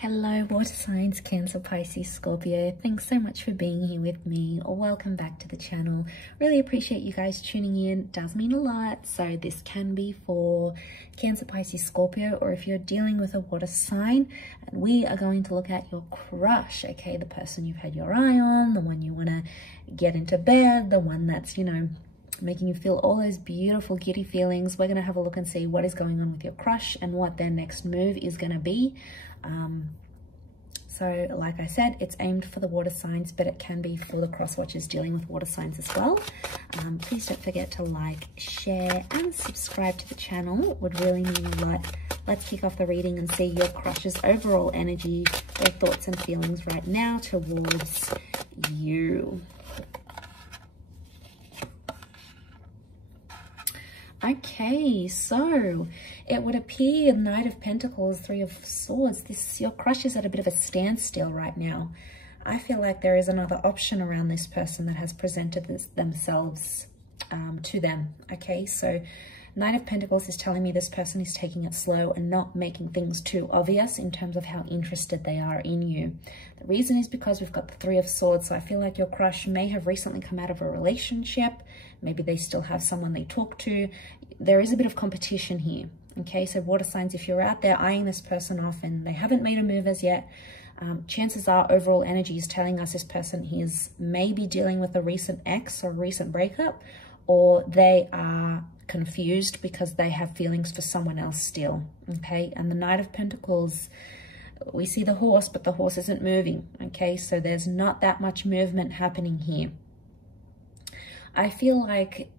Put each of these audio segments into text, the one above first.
Hello, water signs, Cancer, Pisces, Scorpio. Thanks so much for being here with me, or welcome back to the channel. Really appreciate you guys tuning in. It does mean a lot. So this can be for Cancer, Pisces, Scorpio, or if you're dealing with a water sign. And we are going to look at your crush, okay? The person you've had your eye on, the one you want to get into bed, the one that's, making you feel all those beautiful giddy feelings. We're going to have a look and see what is going on with your crush and what their next move is going to be. So like I said, it's aimed for the water signs, but it can be for the cross watchers dealing with water signs as well. Please don't forget to like, share and subscribe to the channel. It would really mean a lot. Let's kick off the reading and see your crush's overall energy, their thoughts and feelings right now towards you. Okay, so it would appear Knight of Pentacles, Three of Swords, your crush is at a bit of a standstill right now. I feel like there is another option around this person that has presented themselves to them. Okay, so Knight of Pentacles is telling me this person is taking it slow and not making things too obvious in terms of how interested they are in you. The reason is because we've got the Three of Swords, so I feel like your crush may have recently come out of a relationship. Maybe they still have someone they talk to. There is a bit of competition here. Okay, so water signs, if you're out there eyeing this person off and they haven't made a move as yet, chances are overall energy is telling us this person is maybe dealing with a recent ex or a recent breakup, or they are confused because they have feelings for someone else still. Okay, and the Knight of Pentacles, we see the horse, but the horse isn't moving. Okay, so there's not that much movement happening here. I feel like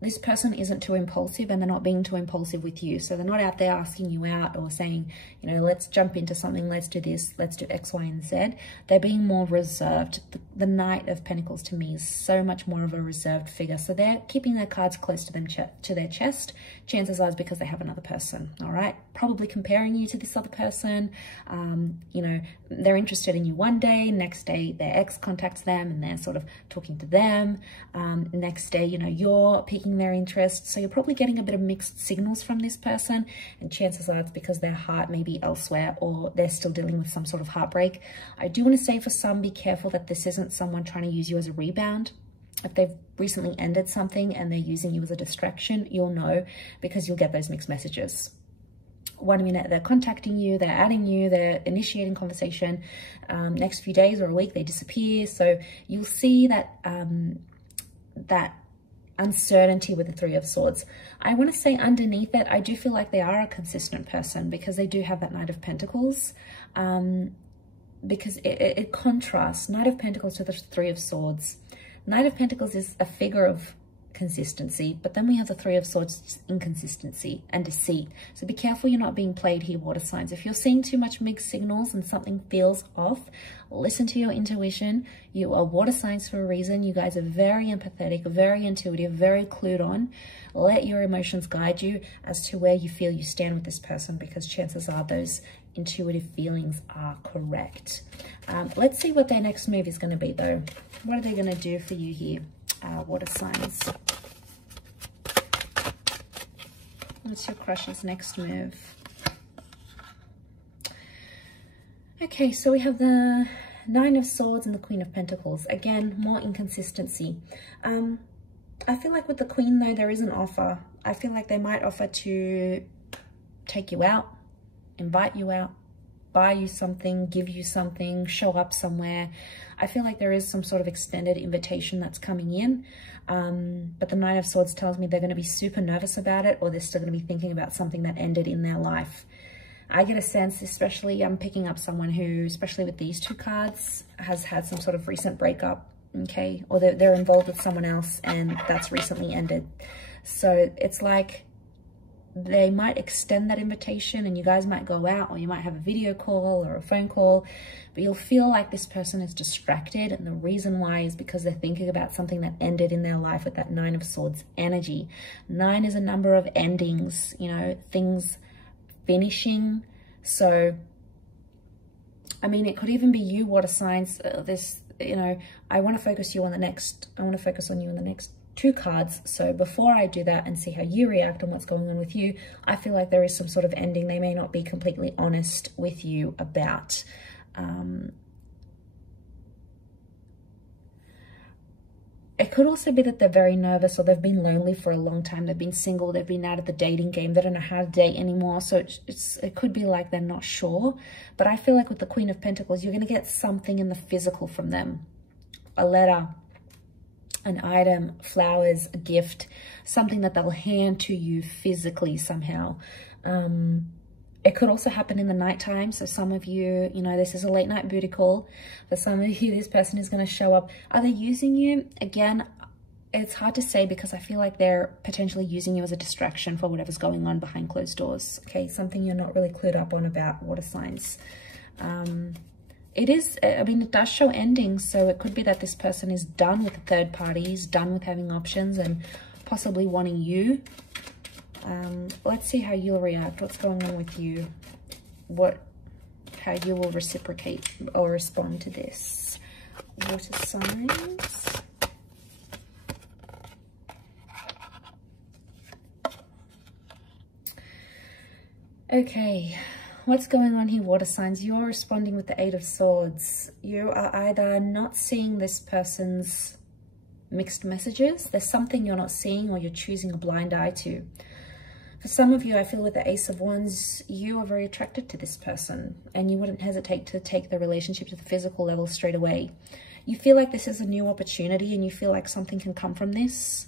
this person isn't too impulsive and they're not being too impulsive with you. So they're not out there asking you out or saying, let's jump into something, let's do this, let's do X, Y, and Z. They're being more reserved. The Knight of Pentacles to me is so much more of a reserved figure. So they're keeping their cards close to them, to their chest. Chances are it's because they have another person, all right? Probably comparing you to this other person. They're interested in you one day, next day their ex contacts them and they're sort of talking to them. Next day, you're piquing their interest. So you're probably getting a bit of mixed signals from this person, and chances are it's because their heart may be elsewhere or they're still dealing with some sort of heartbreak. I do want to say for some, be careful that this isn't someone trying to use you as a rebound. If they've recently ended something and they're using you as a distraction, you'll know because you'll get those mixed messages. One minute they're contacting you, they're adding you, they're initiating conversation. Next few days or a week they disappear. So you'll see that that uncertainty with the Three of Swords. I want to say underneath it, I do feel like they are a consistent person because they do have that Knight of Pentacles. Because it contrasts Knight of Pentacles to the Three of Swords. Knight of Pentacles is a figure of consistency, but then we have the Three of Swords, inconsistency and deceit. So be careful you're not being played here, water signs. If you're seeing too much mixed signals and something feels off, listen to your intuition. You are water signs for a reason. You guys are very empathetic, very intuitive, very clued on. Let your emotions guide you as to where you feel you stand with this person, because chances are those intuitive feelings are correct. Let's see what their next move is going to be though. What are they going to do for you here, water signs? What's your crush's next move? Okay, so we have the Nine of Swords and the Queen of Pentacles. Again, more inconsistency. I feel like with the Queen though, there is an offer. I feel like they might offer to take you out, invite you out, buy you something, give you something, show up somewhere. I feel like there is some sort of extended invitation that's coming in. But the Nine of Swords tells me they're going to be super nervous about it, or they're still going to be thinking about something that ended in their life. I get a sense, especially I'm picking up someone who, especially with these two cards, has had some sort of recent breakup, okay? Or they're involved with someone else and that's recently ended. So it's like they might extend that invitation and you guys might go out, or you might have a video call or a phone call, but you'll feel like this person is distracted. And the reason why is because they're thinking about something that ended in their life with that Nine of Swords energy. 9 is a number of endings, things finishing. So, I mean, it could even be you, water signs, I want to focus on you in the next 2 cards. So before I do that and see how you react and what's going on with you, I feel like there is some sort of ending they may not be completely honest with you about. It could also be that they're very nervous, or they've been lonely for a long time. They've been single, they've been out of the dating game. They don't know how to date anymore. So it could be like they're not sure. But I feel like with the Queen of Pentacles, you're going to get something in the physical from them. A letter, an item, flowers, a gift, something that they'll hand to you physically somehow. It could also happen in the nighttime. So some of you, you know, this is a late night booty call. For some of you, this person is going to show up. Are they using you? Again, it's hard to say, because I feel like they're potentially using you as a distraction for whatever's going on behind closed doors. Okay, something you're not really clued up on about, water signs. It is, I mean, it does show endings. So it could be that this person is done with the third parties, done with having options and possibly wanting you. Let's see how you'll react. What's going on with you? How you will reciprocate or respond to this. Water signs. Okay, what's going on here, water signs? You're responding with the 8 of Swords. You are either not seeing this person's mixed messages. There's something you're not seeing, or you're choosing a blind eye to. For some of you, I feel with the Ace of Wands, you are very attracted to this person and you wouldn't hesitate to take the relationship to the physical level straight away. You feel like this is a new opportunity and you feel like something can come from this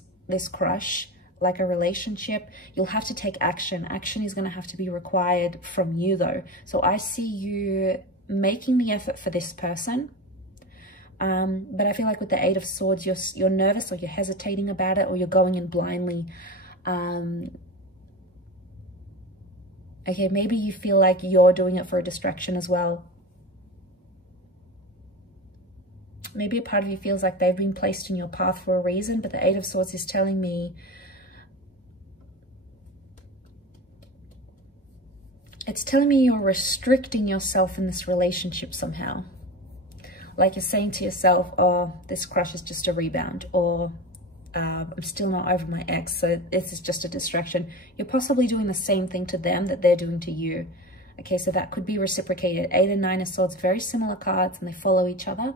crush, like a relationship. You'll have to take action. Action is going to have to be required from you though. So I see you making the effort for this person. But I feel like with the 8 of Swords, you're nervous, or you're hesitating about it, or you're going in blindly. Okay, maybe you feel like you're doing it for a distraction as well. Maybe a part of you feels like they've been placed in your path for a reason, but the 8 of Swords is telling me it's telling me you're restricting yourself in this relationship somehow. Like you're saying to yourself, oh, this crush is just a rebound, or I'm still not over my ex, so this is just a distraction. You're possibly doing the same thing to them that they're doing to you. Okay, so that could be reciprocated. 8 and 9 of Swords, very similar cards, and they follow each other.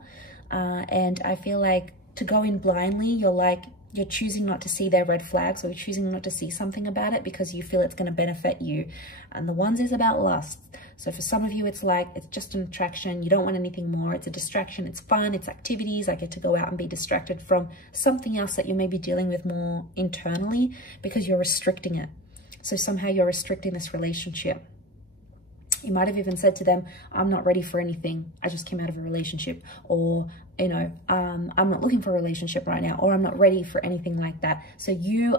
And I feel like to go in blindly, you're choosing not to see their red flags, or you're choosing not to see something about it because you feel it's going to benefit you. And the Wands is about lust. So for some of you, it's like, it's just an attraction. You don't want anything more. It's a distraction. It's fun. It's activities. I get to go out and be distracted from something else that you may be dealing with more internally because you're restricting it. So somehow you're restricting this relationship. You might have even said to them, I'm not ready for anything. I just came out of a relationship. Or, you know, I'm not looking for a relationship right now. Or I'm not ready for anything like that. So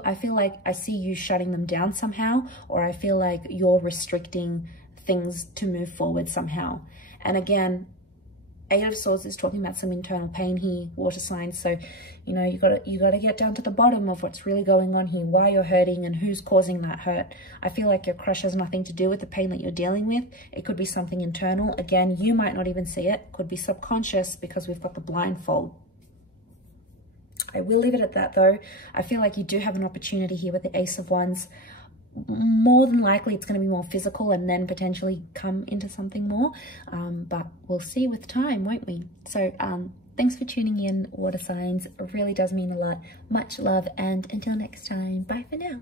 I feel like I see you shutting them down somehow. Or I feel like you're restricting things to move forward somehow. And again, 8 of Swords is talking about some internal pain here, water signs. So, you know, you gotta get down to the bottom of what's really going on here, why you're hurting and who's causing that hurt. I feel like your crush has nothing to do with the pain that you're dealing with. It could be something internal. Again, you might not even see it. Could be subconscious because we've got the blindfold. I will leave it at that though. I feel like you do have an opportunity here with the Ace of Wands. More than likely it's going to be more physical and then potentially come into something more, but we'll see with time, won't we? So thanks for tuning in, water signs. It really does mean a lot. Much love, and until next time, bye for now.